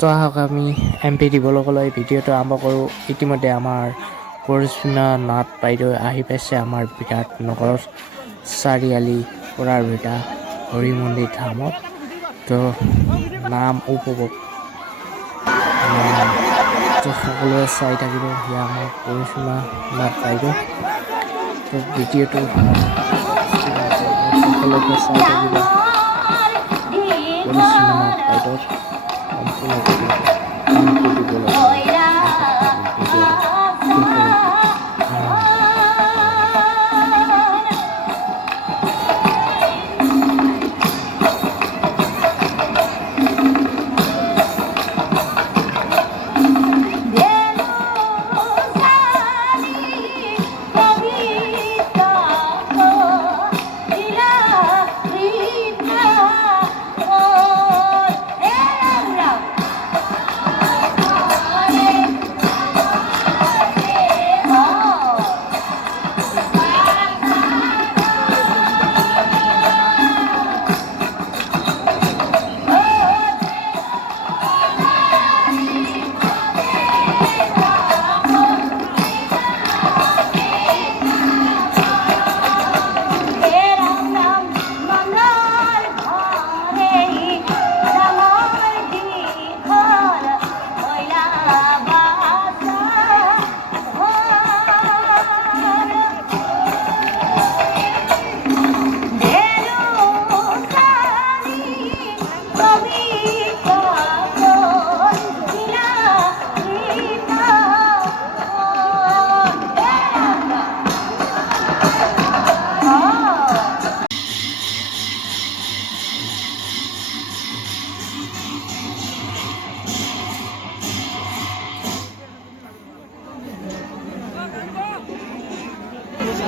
তো আহক আমি MP দিবলৈ ভিডিঅ'টো আৰম্ভ কৰোঁ। ইতিমধ্যে আমাৰ কৰিশ্মা নাথ বাইদেউ আহি পাইছে আমাৰ বিৰাট নগৰ চাৰিআলি পুৰাৰভিটা হৰি মন্দিৰ ধামত। তো নাম উপভোগ তো সকলোৱে চাই থাকিব। সেয়া আমাৰ কৰিশ্মা নাথ বাইদেউ। তো ভিডিঅ'টো সকলোকে চাই থাকিব। কৰিশ্মা নাথ বাইদেউৰ সম্পূৰ্ণ ভিডিঅ'টো MP দিবলৈ ভিডিঅ'টো শেষলৈকে আনন্দ লওক।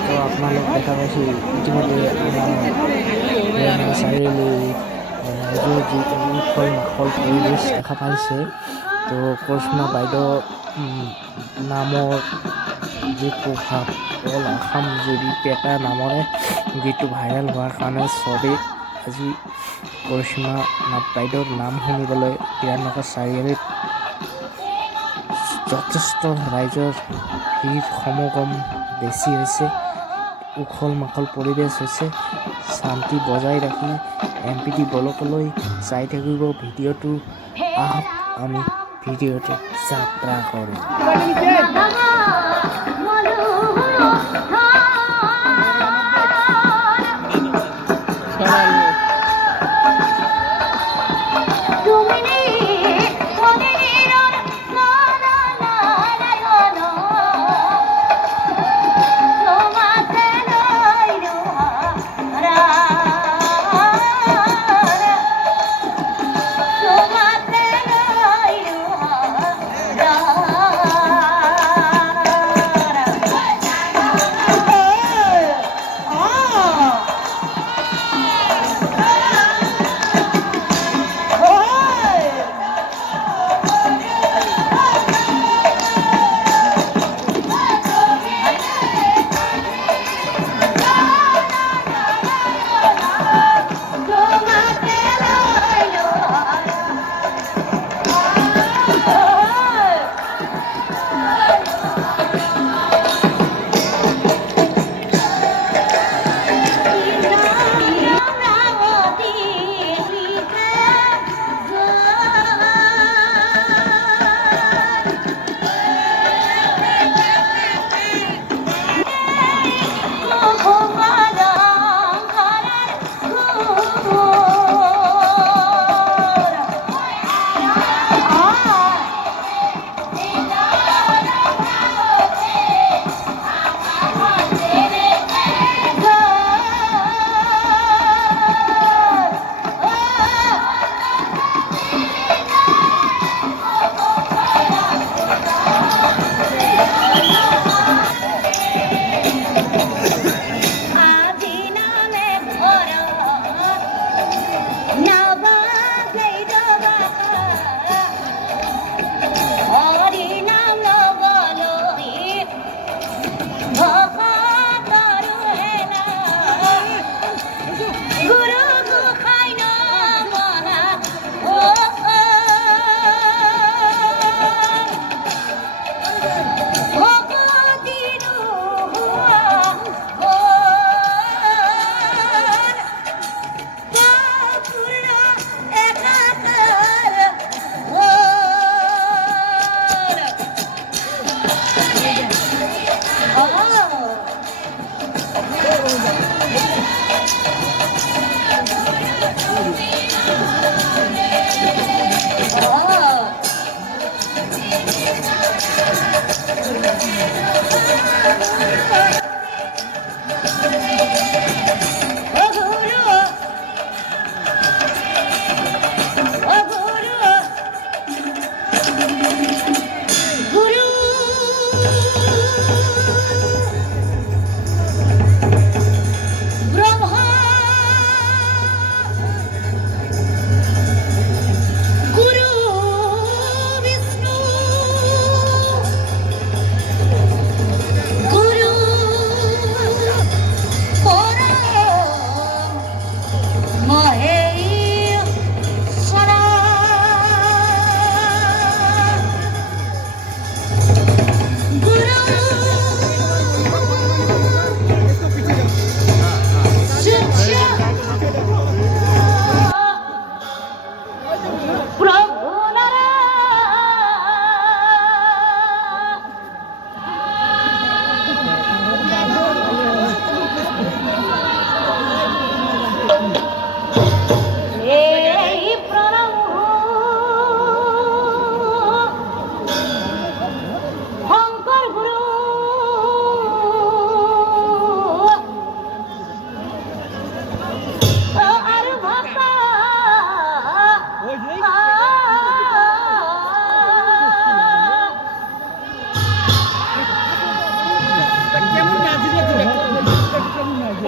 তো আপোনালোক দেখা পাইছে ইতিমধ্যে আমাৰ চাৰিআলি ৰাইজৰ যি উখল মাখল পৰিৱেশ দেখা পাইছে। তো কৰিশ্মা বাইদেউ নামৰ যি প্ৰভাৱ অল আসাম জুৰি পেটা নামৰে গীতটো ভাইৰেল হোৱাৰ কাৰণে চবেই আজি কৰিশ্মা নাথ বাইদেউৰ নাম শুনিবলৈ বিৰাটনগৰ চাৰিআলিত যথেষ্ট ৰাইজৰ ভিৰ সমাগম বেছি হৈছে। উখল মাখল পৰিৱেশ হৈছে। শান্তি বজাই ৰাখি MP দিবলৈ চাই থাকিব ভিডিঅ'টো। আহক আমি ভিডিঅ'টো যাত্ৰা কৰোঁ।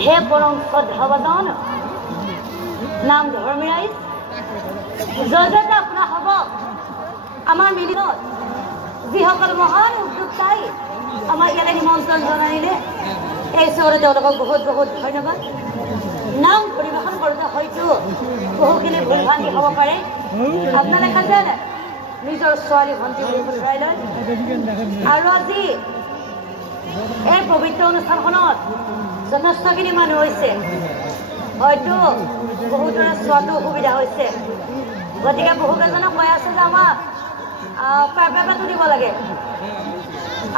হে পৰম শ্ৰদ্ধাভাজন নাম ধৰ্মী ৰাইজ, জয়তে আপোনাৰ হ'ব আমাৰ মিলিনত যিসকল মহান উদ্যোক্তাই আমাৰ ইয়ালৈ নিমন্ত্ৰণ জনাইলে, এই চহৰে তেওঁলোকক বহুত বহুত ধন্যবাদ। নাম পৰিৱেশন কৰোঁতে হয়তো বহুখিনি ভুল ভ্ৰান্তি হ'ব পাৰে। আপোনালোকে যেন নিজৰ ছোৱালী ভণ্টি বুলি পঠুৱাই লয়। আৰু আজি এই পবিত্ৰ অনুষ্ঠানখনত যথেষ্টখিনি মানুহ হৈছে, হয়তো বহুতৰে চোৱাটো অসুবিধা হৈছে। গতিকে বহুকেইজনক কৈ আছে যে আমাক পেপাৰটো দিব লাগে।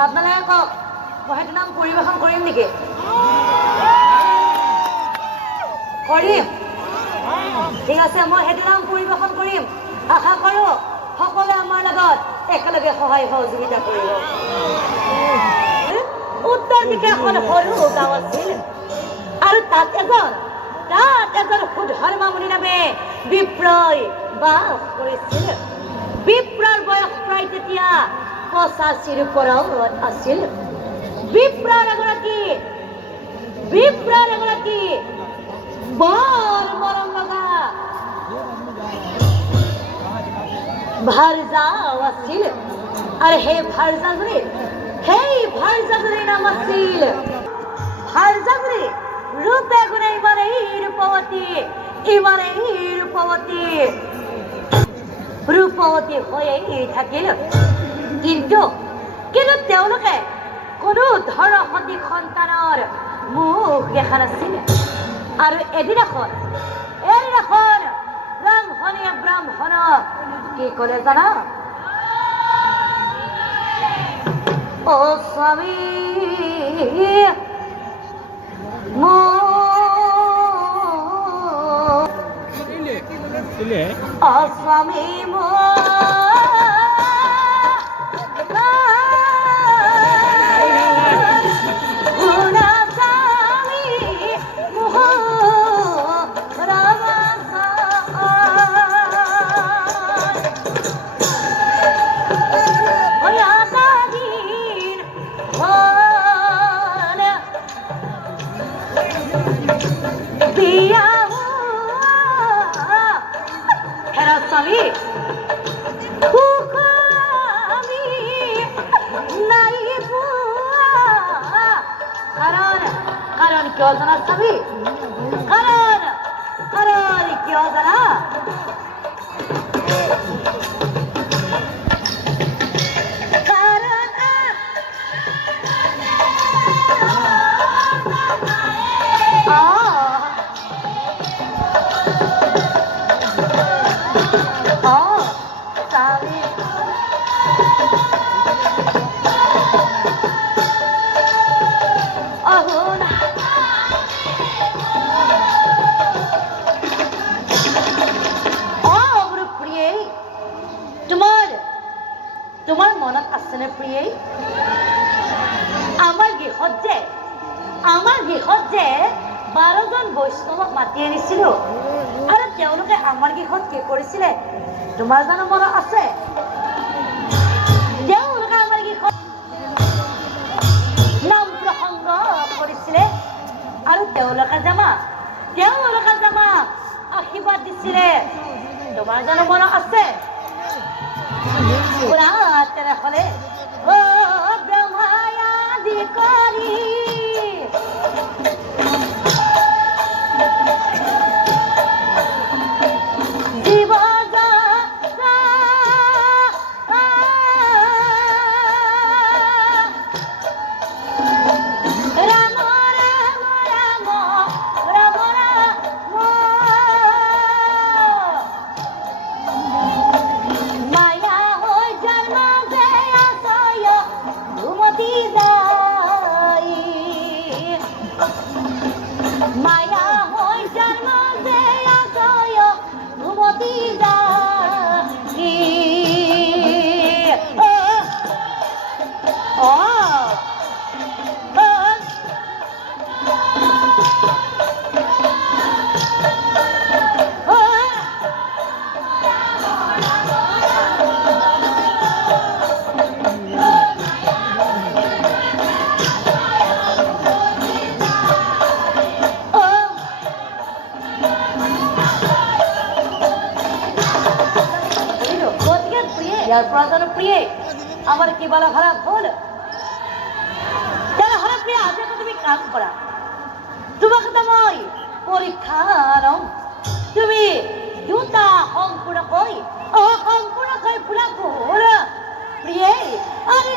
আপোনালোকে কওক, মই সেইটো নাম পৰিৱেশন কৰিম নেকি? কৰিম, ঠিক আছে, মই সেইটো নাম পৰিৱেশন কৰিম। আশা কৰোঁ সকলোৱে আমাৰ লগত একেলগে সহায় সহযোগিতা কৰিব। উত্তৰ দিশে এখন সৰু গাঁও আছিল আৰু তাত এজন সুধৰ্মামুনি নামে বিপ্ৰই বাস কৰিছিল। বিপ্ৰৰ বয়স প্ৰায় তেতিয়া 85ৰ ওপৰত আছিল। বিপ্ৰৰ এগৰাকী বৰ মৰম লগা ভাৰ্যাও আছিল। আৰু সেই ভাৰ্যাজনীৰ নাম আছিল ভাৰ্যাজনী। ৰূপে গুণে ইমানেই ৰূপৱতী হৈয়ে থাকিল। কিন্তু তেওঁলোকে কোনো ধৰসতী সন্তানৰ মুখ দেখা নাছিল। আৰু এদিনাখন ব্ৰাহ্মণীয়ে ব্ৰাহ্মণক কি ক'লে জানা? অ স্বামী, স্বামী কাৰণ কিয় জানা স্বামী? কাৰণ কিয় জানা? তোমাৰ মনত আছেনে প্ৰিয়ে? আমাৰ গৃহত যে 12জন বৈষ্ণৱক মাতি আনিছিলো, আৰু তেওঁলোকে আমাৰ গৃহত কি কৰিছিলে তোমাৰ জানো মনত আছে? তেওঁলোকে আমাৰ গৃহত নাম প্ৰসংগ কৰিছিলে, আৰু তেওঁলোকে আমাক আশীৰ্বাদ দিছিলে। তোমাৰ জানো মনত আছে? তেনেহলে ব্ৰহ্মায়াদি কৰি ইয়াৰ পৰা জানো প্ৰিয়ে আমার কি বলা খারাপ হল যারা খারাপ প্রিয়া আজ তুমি কাম করা তোমাকে তো মই পরীক্ষা নম তুমি জুতা সম্পূর্ণ কই সম্পূর্ণ কই পুরা হল প্রিয়ে আরে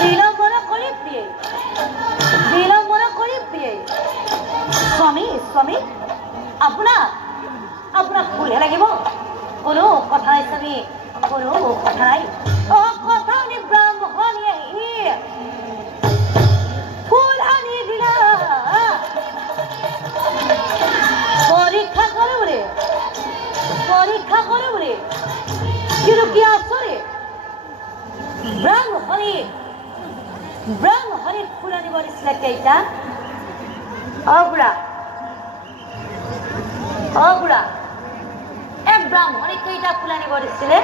বিলম্বন করি প্রিয়ে বিলম্বন করি প্রিয়ে স্বামী স্বামী আপনার আপনার ফুলহে লাগিব কোনো কথা নাই স্বামী কোনো কথা নাই কথা নি ব্রাহ্মণে ফুল আনি দিলা পরীক্ষা করে বলে কিন্তু কি আসরে ব্রাহ্মণে ফুল আনি বলিছিল কেইটা অবরা এক ব্রাহ্মণে কেইটা ফুল আনি বলিছিলে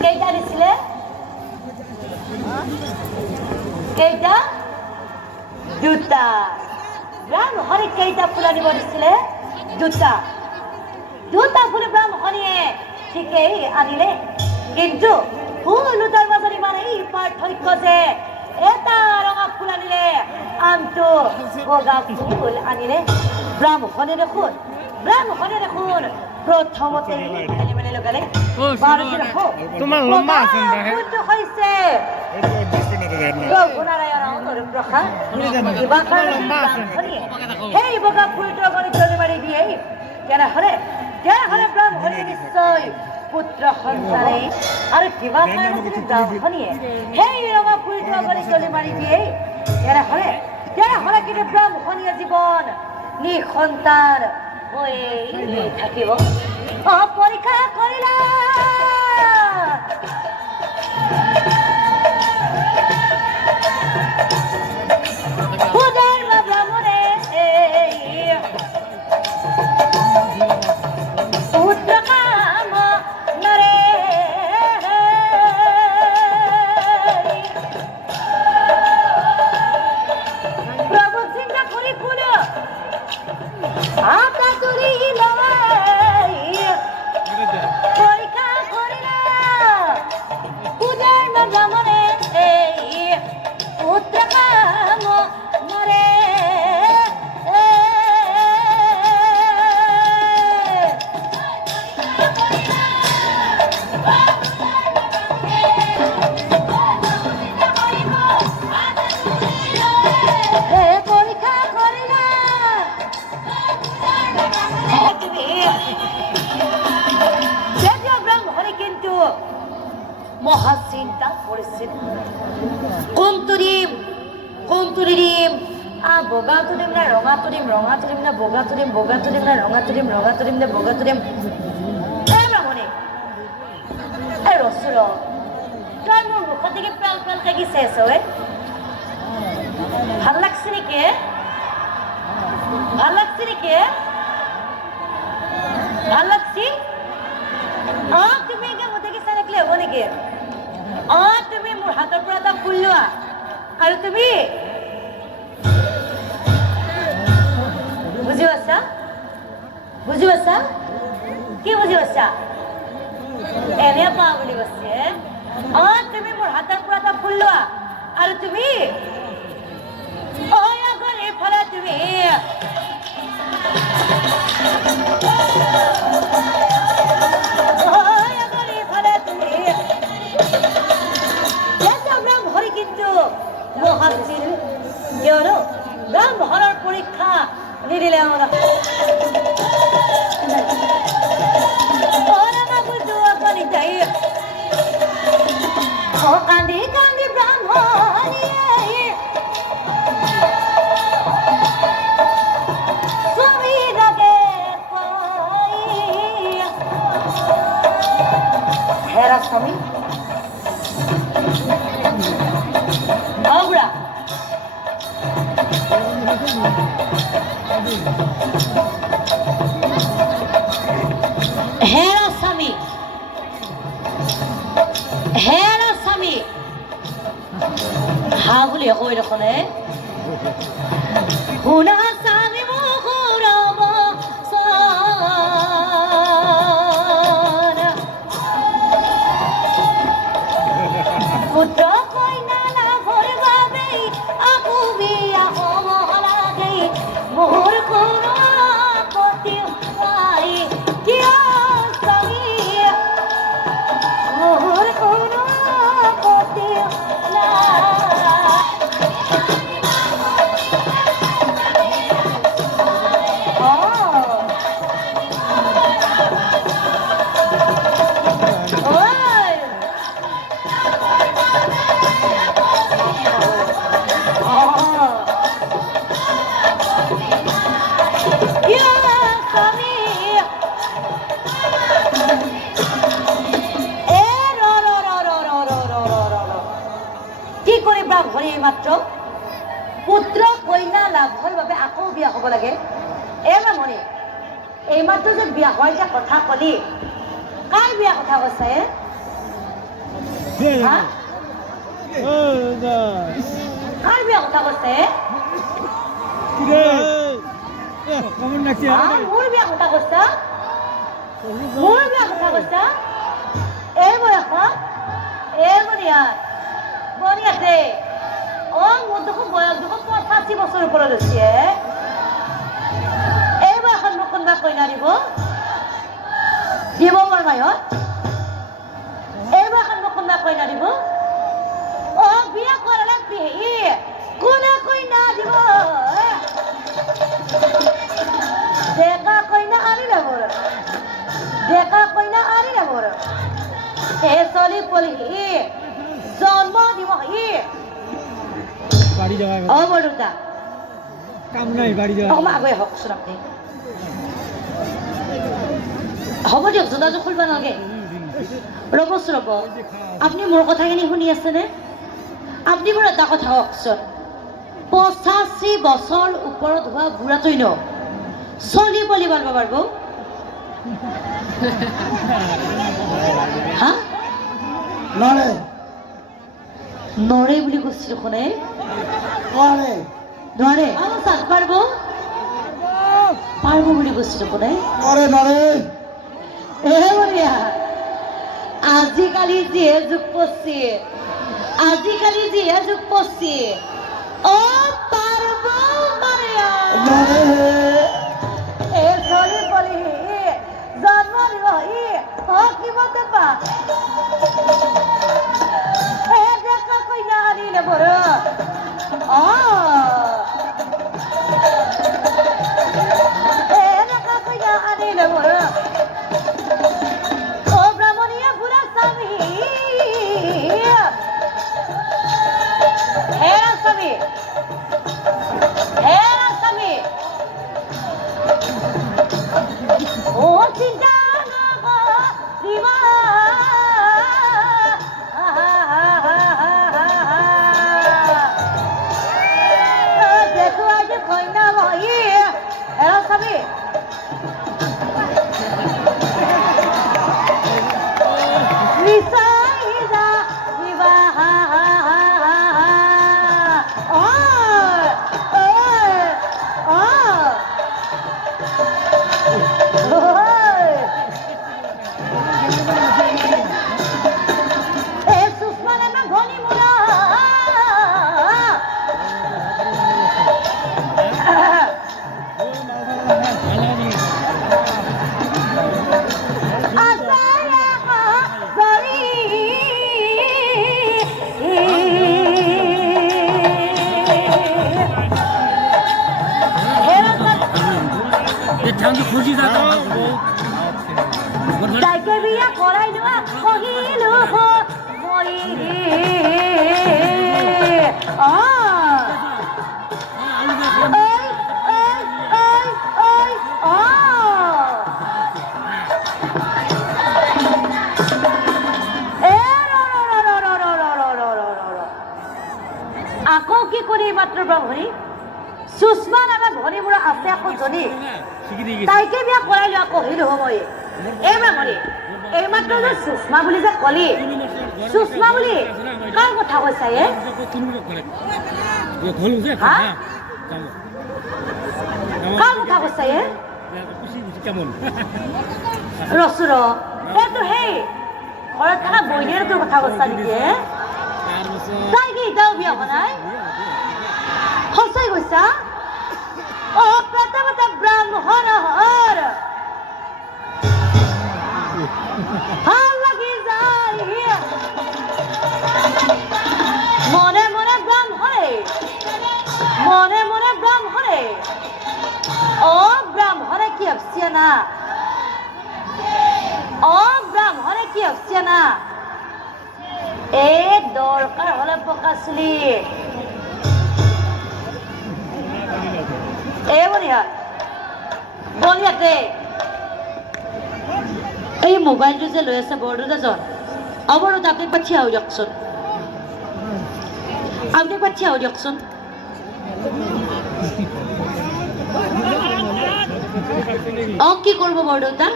কেইটা দিছিলে কেইটা দুটা ব্রাহ্মণে কেইটা ফুল আনি বলিছিলে দুটা ফুলে ব্রাহ্মণে ঠিকই আনিলে কিন্তু ফুল দুটাৰ মাজত ইমান এই পাৰ্থক্য যে এটা ৰঙা ফুল আনিলে আনটো বগা ফুল আনিলে ব্ৰাহ্মণে দেখোন প্ৰথমতে খেলিমেলি লগালে তোমাৰ লম্বা আছে ফুলটো হৈছে প্ৰসাদ কিবা কাৰণে সেই বগা ফুলটো গণিত মাৰি দিয়ে কেনেহলে ব্ৰাহ্মণে নিশ্চয় পুত্ৰ সন্তানে আৰু কিবা কাৰণে ব্ৰাহ্মণীয়ে সেই ৰঙা ফুলটো গলি মাৰি দিয়ে কেনেহলে কিন্তু ব্ৰাহ্মণীয় জীৱন নিঃসন্তান হৈ থাকিব পৰীক্ষা কৰিলা ব্ৰাহ্মণে মহাচিন্তা করেছিল কোন তুরিম বগা তুরিম না রঙা তুরিম না বগা তুরিম না রঙা তুরিম না বগা তুরিম ব্রাহ্মণে রসুল তোর মোর মুখ থেকে প্রাল থাকি শেষ হয়ে ভাল লাগছে নাকি ভাল লাগছে তুমি এতিয়া মতে কি চাই ৰাখিলে হ'ব নেকি তুমি মোৰ হাতৰ পৰা এটা ফুল লোৱা আৰু তুমি বুজি পাইছা কি বুজি পাইছা এনে পা বুলি কৈছে তুমি মোৰ হাতৰ পৰা এটা ফুল লোৱা আৰু তুমি আগৰ এইফালে তুমি মহাছিল কিয়নো ব্ৰাহ্মণৰ পৰীক্ষা নিদিলে আমরা কান্দি ব্রাহ্মণী স্বামী রাগে হেরা স্বামী Obra. Hera Sami. Ha boli koi rakhone. Huna Sami mo পুত্ৰ কইনা লাভৰ বাবে আকৌ বিয়া হ'ব লাগে মোৰ কোনো আপত্তি নাই কিয় স্বামী মোৰ কোনো আপত্তি নাই ভৰি মাত্ৰ পুত্ৰ কইনা লাভৰ বাবে আকৌ বিয়া হ'ব লাগে মণি এই মাত্ৰ যে বিয়া হোৱাৰ যে কথা কলি কাৰ বিয়া কথা কৈছে কাৰ বিয়া কথা কৈছে মোৰ বিয়া কথা কৈছা মোৰ বিয়া কথা কৈছা এই বয়সত মণিয়া বনিয়াতে মোৰ দেখোন বয়স দেখোন 85 বছৰ ওপৰত হৈছে এই বয়সত মোক কোনোবা কইনা দিব মোৰ মায়ত এই বয়সত মোক কোনোবা কইনা দিব বিয়া কৰালে কোনে কইনা দিব ডেকা কইনা আনিলে মোৰ ডেকা কইনা আনিলে মোৰ এই চলি পলি জন্ম দিব বাড়ি যাওয়া বড়ুদা কাম নাই বাড়ি যাওয়া আগে হওকচোন আপুনি হ'ব দিয়ক যোগাযোগ কৰিব নালাগে ৰ'বচোন ৰ'ব আপুনি মোৰ কথাখিনি শুনি আছেনে আপুনি মোৰ এটা কথা কওকচোন 85 বছৰ ওপৰত হোৱা বুঢ়াটোই ন চলি পলি পালিব পাৰিব হা নৰে বুলি কৈছিল শুনে নোৱাৰে পাৰিব পাৰিব বুলি কৈছিল শুনে আজিকালি যিহে যুগ পচি পাৰিব চলি পলি জন্ম দিব কিমতে পা কইনা আনিলে বড় কইনা আনিলে বড় ব্রাহ্মণিয়া বুড়া স্বামী স্বামী চিন্তা দিবা কইনা বহি স্বামী খুঁজি যাতা তাইকে বিয়া কৰাই লোৱা কহিলো মই আকৌ কি কৰি মাত্ৰ ব্ৰহ্মণি সুষমা নামে ভনীবোৰ আছে আকৌ জনী তাইকে বিয়া কৰাই লোৱা কহিলো মই ব্ৰহ্মণি এইমাত্ৰ যে সুষমা বুলি যে কলি সুষমা বুলি কাৰ কথা কৈছা কাৰ কথা কৈছা ৰচুৰ এইটো সেই ঘৰত থকা বৈনীৰ তোৰ কথা কৈছা নেকি তাই কি এতিয়াও বিয়া হোৱা নাই সঁচাই কৈছা প্ৰথমতে ব্ৰাহ্মণৰ ভাল লাগি যায় মনে মনে ব্ৰাহ্মণে ব্ৰাহ্মণে কি ভাবছে না ব্ৰাহ্মণে কি ভাবছে না এই দৰকাৰ হলে পকাছলি এই বনিয়াতে এই মোবাইলটো যে লৈ আছে বৰদেউতাজন অৱৰোধ আপুনি একবাৰ থিয় হৈ দিয়কচোন কি কৰিব বৰদেউতা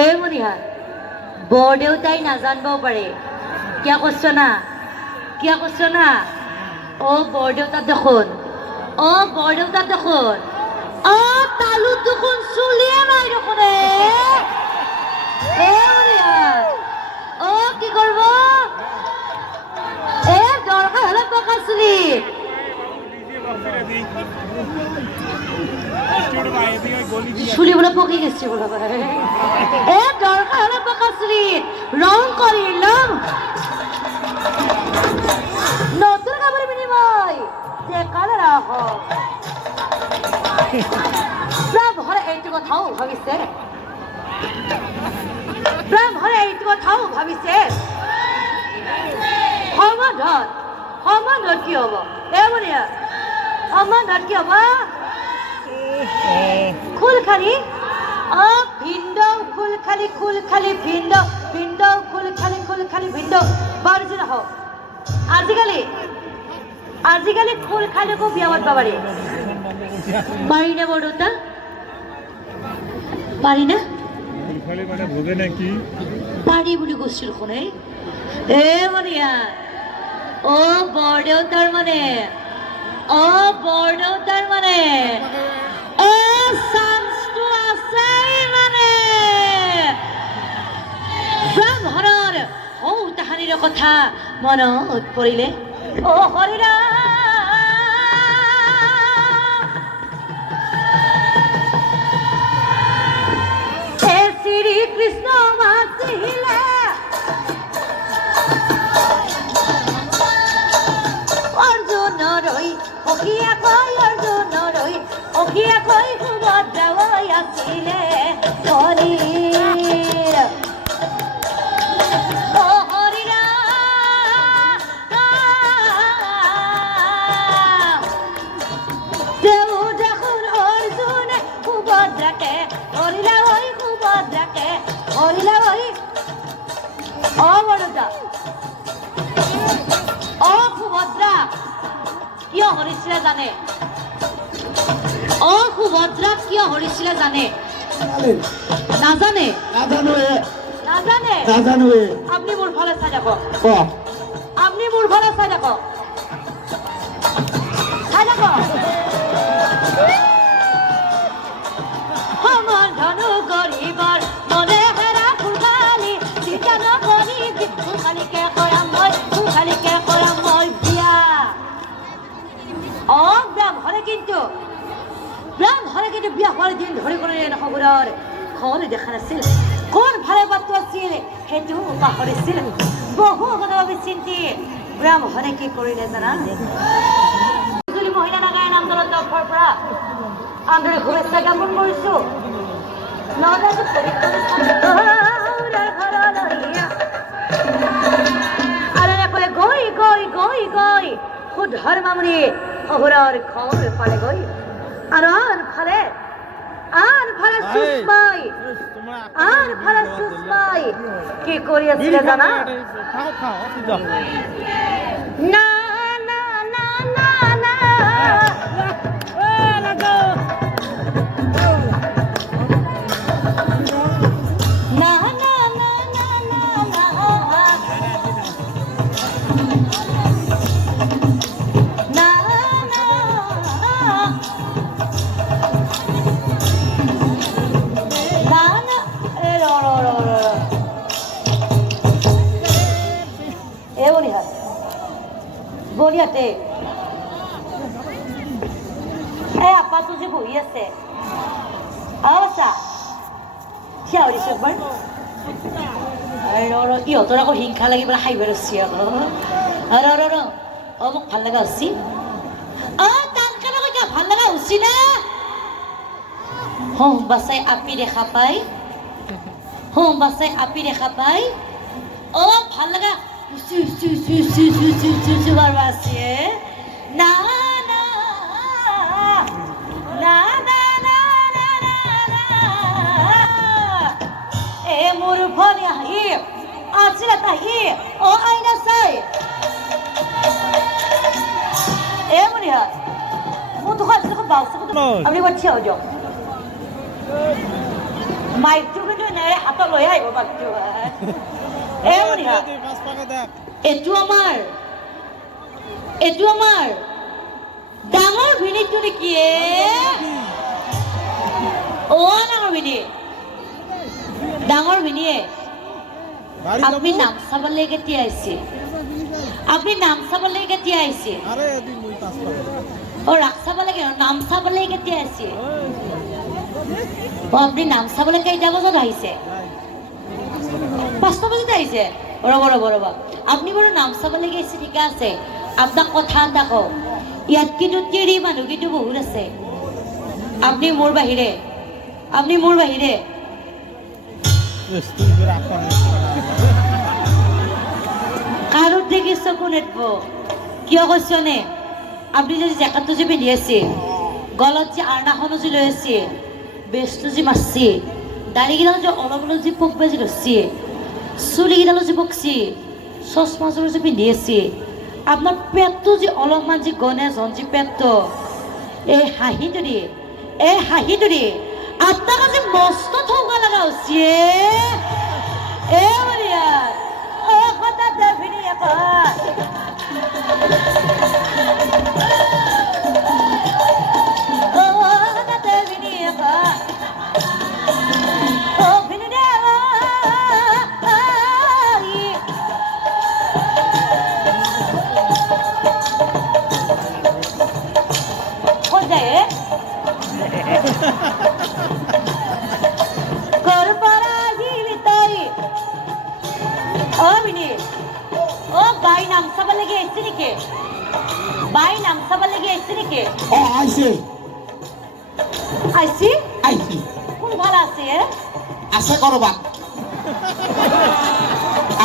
এই মনিহা বৰদেউতাই নাজানিবও পাৰে কিয় কৈছ না বৰদেউতা দেখোন তালু দেখোন চুলিয়ে নাই দেখোন কি করব দরকার হলে পকা চুলি চুলি বলে পকি গেছে বলে দরকার হলে পকা চুলি রং করিলাম নতুন কাপড় বিনিময় দেখালে রাখো ব্রাহ্মণে এইটো কথাও ভাবিছে সমাধান কি হব সমাধান কি হব খুল খালি ভিন্দ খুল খালি ভিন্দ খুল খালি ভিন্দ বারজি নহওক আজিকালি খুল খালিকো বিয়া পাতবা পাৰি পাৰি না বৰদেউতা পাৰি না পাৰি বুলি কৈছিল শুনে মনিয়া বৰদেউতাৰ মানে চান্সটো আছে ব্ৰাহ্মণৰ তাহানিৰ কথা মনত পৰিলে হৰিৰা কৃষ্ণ মাতিলে অৰ্জুনৰ অখিয়াকৈ সুভদ্ৰা আছিলে দেউ দেখোন অৰ্জুনে সুভদ্ৰাকে হৰিলা বৰদেউতা সুভদ্ৰা কিয় হৰিছিলে জানে নাজানে আপনি মোৰ ফালে চাই থাকক সমাধানো কৰিবৰ মনে হেৰা ফুলখালি চিন্তা নকৰি ফুলখালিকে কৰাম মই বিয়া ব্ৰাহ্মণে কিন্তু বিয়া হোৱাৰ দিন ধৰি কৰি নখবৰৰ ঘৰ দেখা নাছিল কোন ভালে পাত্ৰ আছিল সেইটো পাহৰিছিল বহু ভাবি চিন্তি ব্ৰাহ্মণে কি কৰিলে জানা মহিলা নাগায়ন আন্দোলন তৰফৰ পৰা আন্তৰিক শুভেচ্ছা জ্ঞাপন কৰিছো গৈ সুধৰ মামুনি শহুৰৰ ঘৰ পালে গৈ আৰু আনফালে সুস্মাই কি কৰি আছিলে জানা না বঢ়িয়াতে এই আপাটো যে বহি আছে আছা থিয়া হৈছো একবাৰ ইহঁতৰ আকৌ হিংসা লাগি পেলাই খাই বেৰছি আকৌ মোক ভাল লগা হৈছি তাতকে ভাল লগা হৈছি না হোম বাচাই আপি দেখা পাই ভাল লগা বাৰবা আছে না না না না না এ মোৰ ভৰি আহি আছিল তাহি আইনা চাই এ মনিয়া মোৰ তো খাইছে খুব বাউছে আপনি বাচ্চা হৈ যাওক মাইকটো কিন্তু নেৰে হাতত লৈ আহিব বাকটো এ মনিয়া এইটো আমাৰ ডাঙৰ ভিনিটো নেকি ডাঙৰ ভিনিয়ে আপুনি নাম চাবলৈ কেতিয়া আহিছে ৰাস চাব লাগে নাম চাবলৈ কেতিয়া আহিছে আপুনি নাম চাবলৈ কেইটা বজাত আহিছে 5টা বজাত আহিছে ৰ'ব আপুনি বাৰু নাম চাবলৈ গৈছে ঠিক আছে আপোনাক কথা এটা কওঁ ইয়াত কিন্তু তিৰি মানুহ কিন্তু বহুত আছে আপুনি মোৰ বাহিৰে কাৰো দেখি চকু নেটব কিয় কৈছনে আপুনি যদি জেকেটটো যে পিন্ধি আছে গলত যে আৰনাখনো যে লৈ আছে বেজটো যে মাৰছি দাড়িকেইডাল যে অলপ যে পোক বাজি ধৰছি চুলিকেইডালো যে পকছি চশমাযোৰ যে পিন্ধি আছে আপোনাৰ পেটটো যে অলপমান যে গনে জন যে পেটটো এই হাঁহিটো দি আপোনাক আজি মস্ত ঠৌকা লগা হৈছে কথা দেখিনি বাই নাম চাব লাগি আহিছে নেকি আইছি কোন ভাল আছে কৰবাত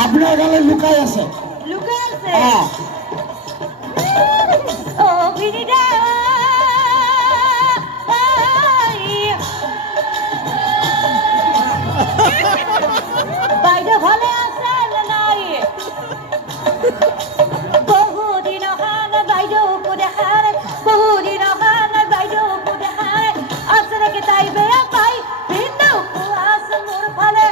আপোনাৰ গালে লুকাই আছে ভিনিদা বাইদেউ ভালে আছে নে নাই বহুদিনৰ কাৰণে বাইদেউকো দেখা নাই আছে নেকি তাই বেয়া পাই ভিনদেউকো আছে মোৰ ফালে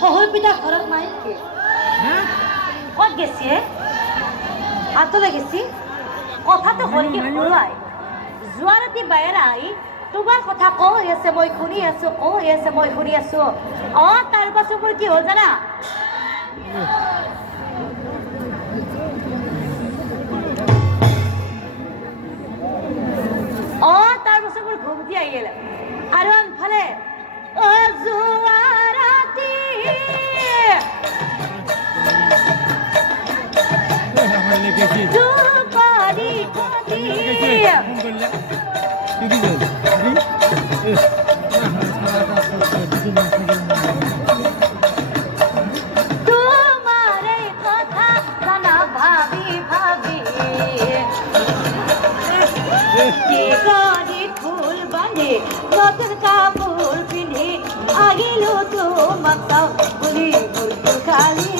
শহুৰ পিতা ঘৰত নাই নেকি ক'ত গেছি হাতলৈ গেছি কথাটো হ'ল কি ঘৰুৱাই যোৱা ৰাতি বাহিৰ আহি তোমাৰ কথা কৈ আছে মই শুনি আছো তাৰ পাছত মোৰ কি হ'ল জানা তাৰ পাছত মোৰ ঘুমটি আহিল আৰু আনফালে যোৱা ৰাতি তোমাৰে কথা জানা ভাবি ফুল বান্ধি নতুন কাপোৰ পিন্ধি আহিলো তোমাক বুলি খালি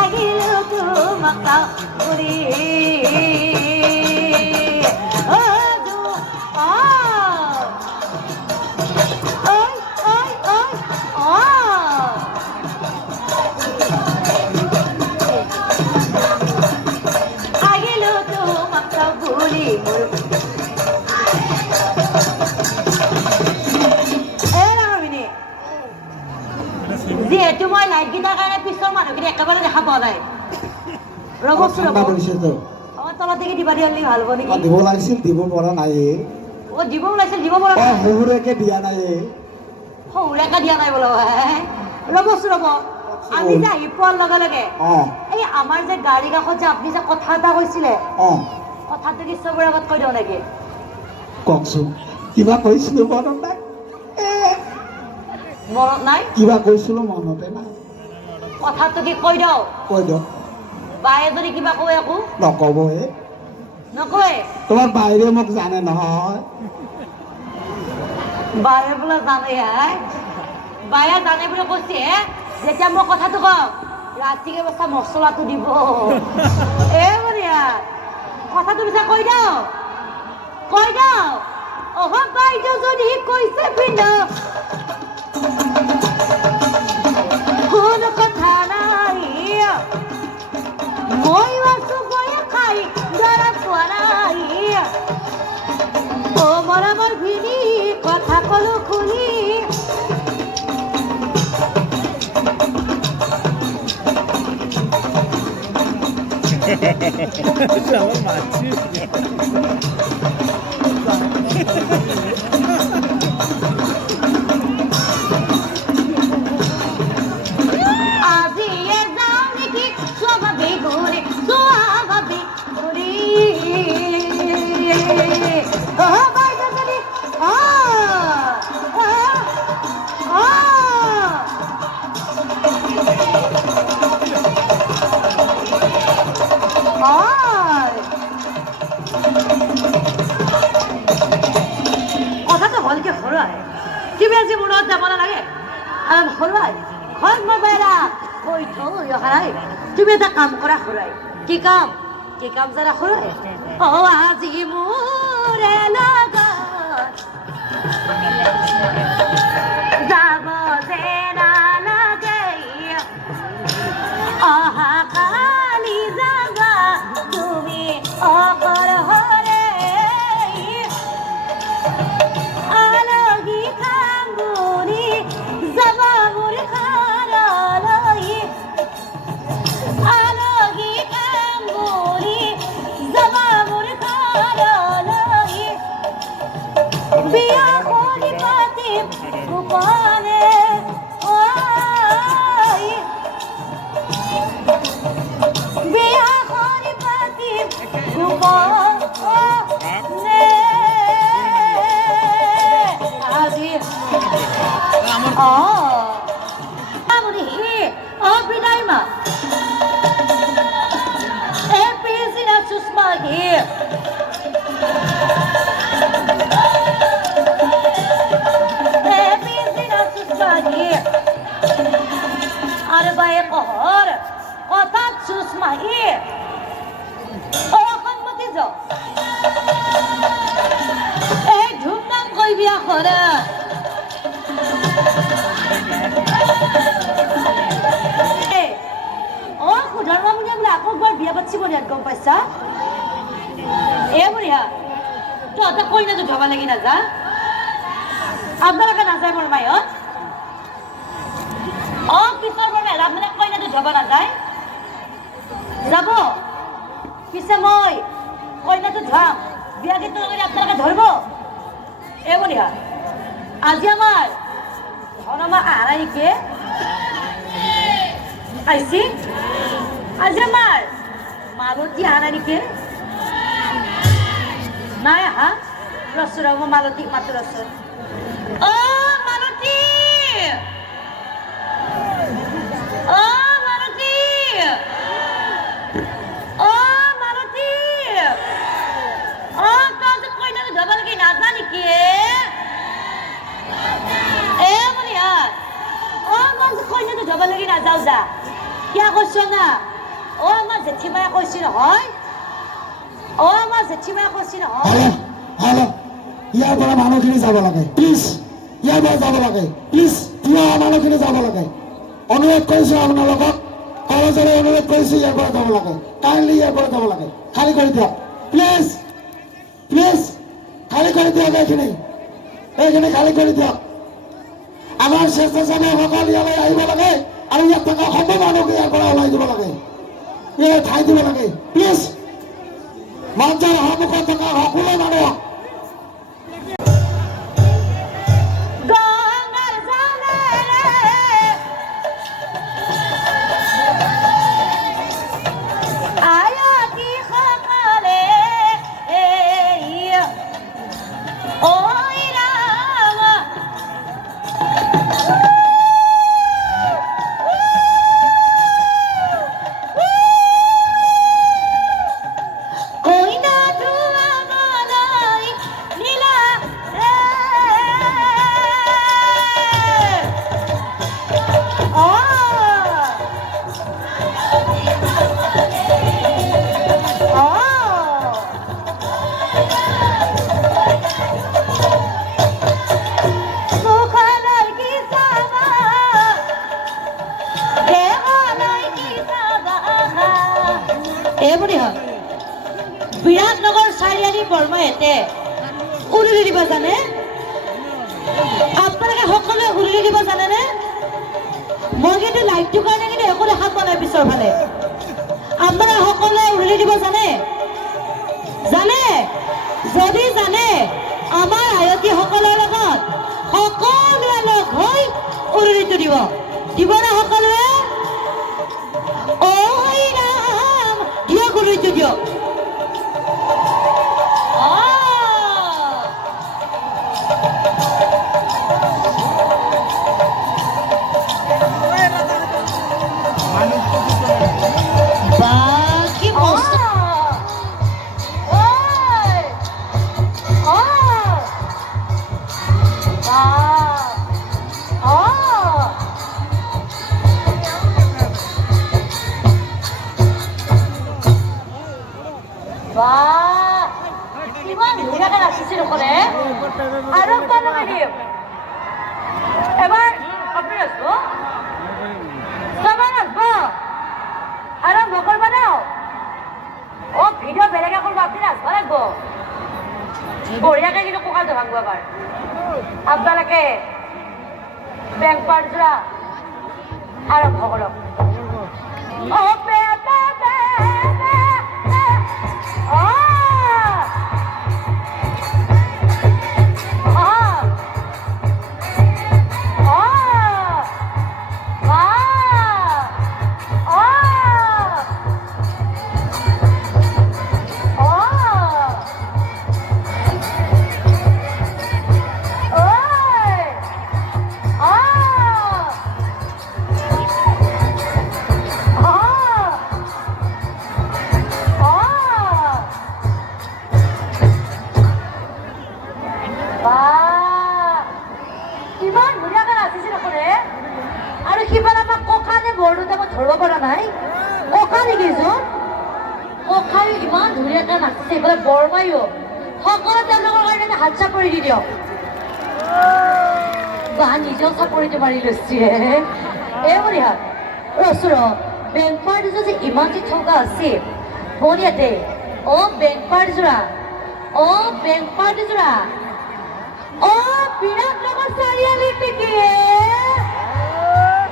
আহিলো তোমাক মাতা কৰি আহিলো তোমাক চাবলৈ যিহেতু মই লাইট গীটাৰ কাৰণে পিছৰ মানুহখিনি একেবাৰে দেখা পোৱা নাই ৰ'বচোন ঠাণ্ডা পৰিছে তো আমাৰ তলতেকে দিবা দিয়ালি ভাল হ'ব নেকি দিব লাগিছিল দিব পৰা নাই অ দিব ওলাইছিল দিব পৰা নাই শহুৰেকে দিয়া নাই সৌৰাকে দিয়া নাই বোলো ৰ'বচোন ৰ'ব আমি যে আহি পোৱাৰ লগে লগে এই আমাৰ যে গাড়ী কাষত যে আপুনি যে কথা এটা কৈছিলে কথাটো কি চবৰে আগত কৈ দিওঁ নেকি কওকচোন কিবা কৈছিলো মনত নাই মনত নাই কিবা কৈছিলো মনতে নাই কথাটো কি কৈ দিওঁ কৈ দিয়ক বায়ে যদি কিবা কয় একো নকবয়ে নকয় তোমাৰ বাইৰে মোক জানে নহয় বায়ে বোলে জানে বায়ে জানে বুলি কৈছে যেতিয়া মই কথাটো কওঁ ৰাতিকে বস্তা মছলাটো দিব বঢ়িয়া কথাটো পিছে কৈ দিওঁ অহা বাইদেউ যদি কৈছে পিন্ধ কোনো কথা নাই মই আছো বয়ে খাই ধৰা পোৱা নাই ও মৰমৰ ভিনি কথা কলো খুলি আজিয়ে যাওঁ নেকি স্বভাৱে ঘূৰি স্বভাৱে ঘূৰি বাইদেউ যদি কথাটো ভালকে হৰাই তুমি আজি মনত যাব নালাগে হৰাই ঘৰত মই বেৰা কৈ থৈ হৰাই তুমি এটা কাম কৰা হৰাই কি কাম জানা হৰাই আজি মোৰে লগত যাব যে নালাগে অহা কালি যাবা তুমি অকল হৰে আলহী খাম বুলি যাবা মোৰ ঘৰলৈ আলহী খাম বুলি যাবা মোৰ ঘৰলৈ বিয়া কৰি পাতিম গোপনে বিয়া কৰি পাতিম গোপনে আজি বিদায় মা পিছদিনা সুষমা আৰু বায়ে কহৰ কথাত সুষমা সন্মতি যাওঁ এই ধুমধাম কৈ বিয়া কৰে সুধৰ্মা বুঢ়িয়া বোলে আকৌ একবাৰ বিয়া পাতিব ইয়াত গম পাইছা বুঢ়িয়া তহঁতে কইনাটো ধবা লাগি নাযা আপোনালোকে নাযায় মোৰ মায়ত পিছৰ পৰা মানে কইনাটো ধবা নাযায় যাব পিছে মই কইনাটো ধোৱাম বিয়া গীতটো লগতে আপোনালোকে ধৰিব বুঢ়িয়া আজি আমাৰ ধনমা আহাৰা নেকি আইছি আজি আমাৰ মালতী আহাৰা নেকি নাই আহা ৰচোন মই মালতী মাতো ৰচোন মালতী মালতী মালতী তই যে কইনাটো ধবা লাগি নাজা নেকি বুঢ়িয়া মই কইনাটো ধবা লাগি নাযাওঁ যা কিয় কৈছ না অ আমাৰ জেঠীমায়ে কৈছি নহয় অ আমাৰ জেঠীমায়ে কৈছি নহয় হেল্ল' হেল্ল' ইয়াৰ পৰা মানুহখিনি যাব লাগে প্লিজ ইয়াৰ পৰা যাব লাগে প্লিজ থিয় হোৱা মানুহখিনি যাব লাগে অনুৰোধ কৰিছোঁ আপোনালোকক কলেজৰে অনুৰোধ কৰিছোঁ ইয়াৰ পৰা যাব লাগে কাইণ্ডলি ইয়াৰ পৰা যাব লাগে খালী কৰি দিয়ক প্লিজ প্লিজ খালী কৰি দিয়ক এইখিনি খালী কৰি দিয়ক আমাৰ স্বেচ্ছাসেৱকসকল ইয়ালৈ আহিব লাগে আৰু ইয়াত থকা সকলো মানুহকে ইয়াৰ পৰা ওলাই দিব লাগে ইয়াৰ ঠাই দিব লাগে প্লিজ মঞ্চৰ সন্মুখত থকা সকলো মানুহক গঙ্গাৰ জানেৰে আয়তি সকলে ঐ ৰাম কইনা ধুৱাবলৈ নীলা এইবুলি হয় বিৰাটনগৰ চাৰিআলি বৰমাহেঁতে উৰুলি দিব জানে আপোনালোকে সকলোৱে উৰুলি দিব জানেনে মই কিন্তু লাইটটোৰ কাৰণে কিন্তু একো দেখা পোৱা নাই পিছৰ ফালে আপোনালোকে সকলোৱে উৰুলি দিব জানে জানে যদি জানে আমাৰ আয়তীসকলৰ লগত সকলোৱে লগ হৈ উৰুলিটো দিব দিবনে সকলোৱে ঐ ৰাম দিয়ক উৰুলিটো দিয়ক কি মস্ত ইমান ধুনীয়াকে নাচিছিল কৰে আৰু লগাই দিম এবাৰ আপুনি আছো আৰম্ভ কৰিব নাও অ ভিডিঅ' বেলেগে কৰিব আপুনি নাচব লাগিব বঢ়িয়াকে কিন্তু কঁকালটো ভাঙব এবাৰ আপোনালোকে বেংক পাৰ্টযোৰা আৰম্ভ কৰক অ পেটা ইমান ধুনীয়াকে নাচিছিল আপুনি আৰু সিফালে আমাক কঁকালে বৰদুতে মই ধৰিব পৰা নাই কঁকা নেকিচোন কঁকাই ইমান ধুনীয়াকে নাচিছে এইফালে বৰমাইও সকলো তেওঁলোকৰ কাৰণে আমি হাত চাপৰি দি দিয়ক বা নিজেও চাপৰিটো মাৰি লৈছে এইবুলি হাত ৰচোৰ বেংক পাৰ্টযোৰা যে ইমান যে থকা আছে মোৰ ইয়াতে অ বেংক পাৰ্টযোৰা অ বেংক পাৰ্টযোৰা অ বিৰাটনগৰ চাৰিআলিৰ নেকি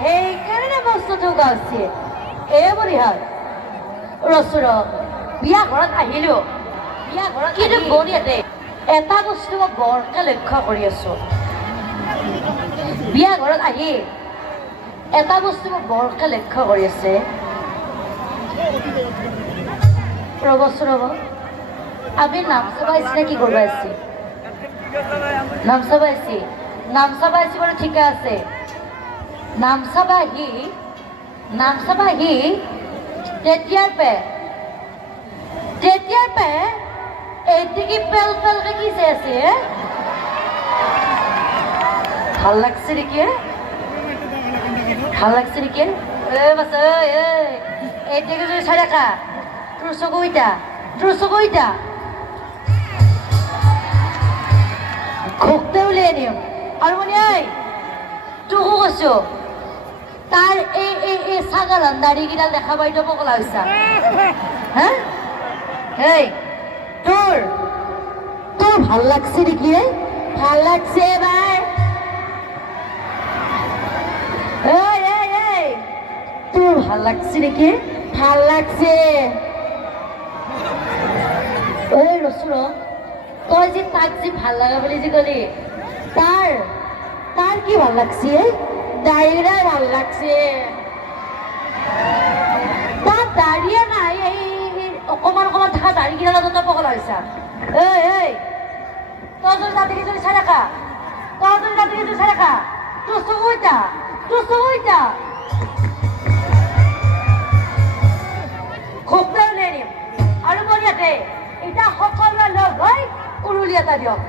সেইকাৰণে মস্ত থকা আছে এইবুলি হাত ৰচোৰ বিয়া ঘৰত আহিলো বিয়া ঘৰত কিন্তু মোৰ ইয়াতে এটা বস্তু মই বৰকে লক্ষ্য কৰি আছো বিয়া ঘৰত আহি এটা বস্তু মই বৰকে লক্ষ্য কৰি আছে ৰ'বচোন ৰ'ব আমি নামসভা আহিছিলে কি কৰিব আহিছে নামসভা আহিছে বাৰু ঠিকে আছে নামসভা আহি তেতিয়াৰ পে এইদিকে পেল পেলকে কি চাই আছে ভাল লাগছে নেকি এ বাচ্চা এইদিকে যদি চাই থাকা তোৰ চকু ইটা ঘোকতে উলিয়াই নিম আৰু মানে এই তোকো কৈছো তাৰ এই ছাগালান দাড়িকেইডাল দেখা পাইতো পগলা হৈছা হা এই তোৰ ভাল লাগছে নেকি ভাল লাগছে এবাৰ এই তোৰ ভাল লাগছে নেকি ভাল লাগছে ঐ ৰচু তই যে তাক যে ভাল লাগা বুলি যে কলি তাৰ কি ভাল লাগছে দাড়িৰাই ভাল লাগছে তার দাঁড়িয়ে নাই এই অকমান থাকা দাড়ি কিনা তত পগলা হয়েছা এই তোর যদি তাদেরকে যদি ছাড়া খা তোর চকুইটা খুবলে উলিয়াই নিম আৰু মই ইয়াতে এটা সকলোৱে লগ হৈ উৰুলি এটা দিয়ক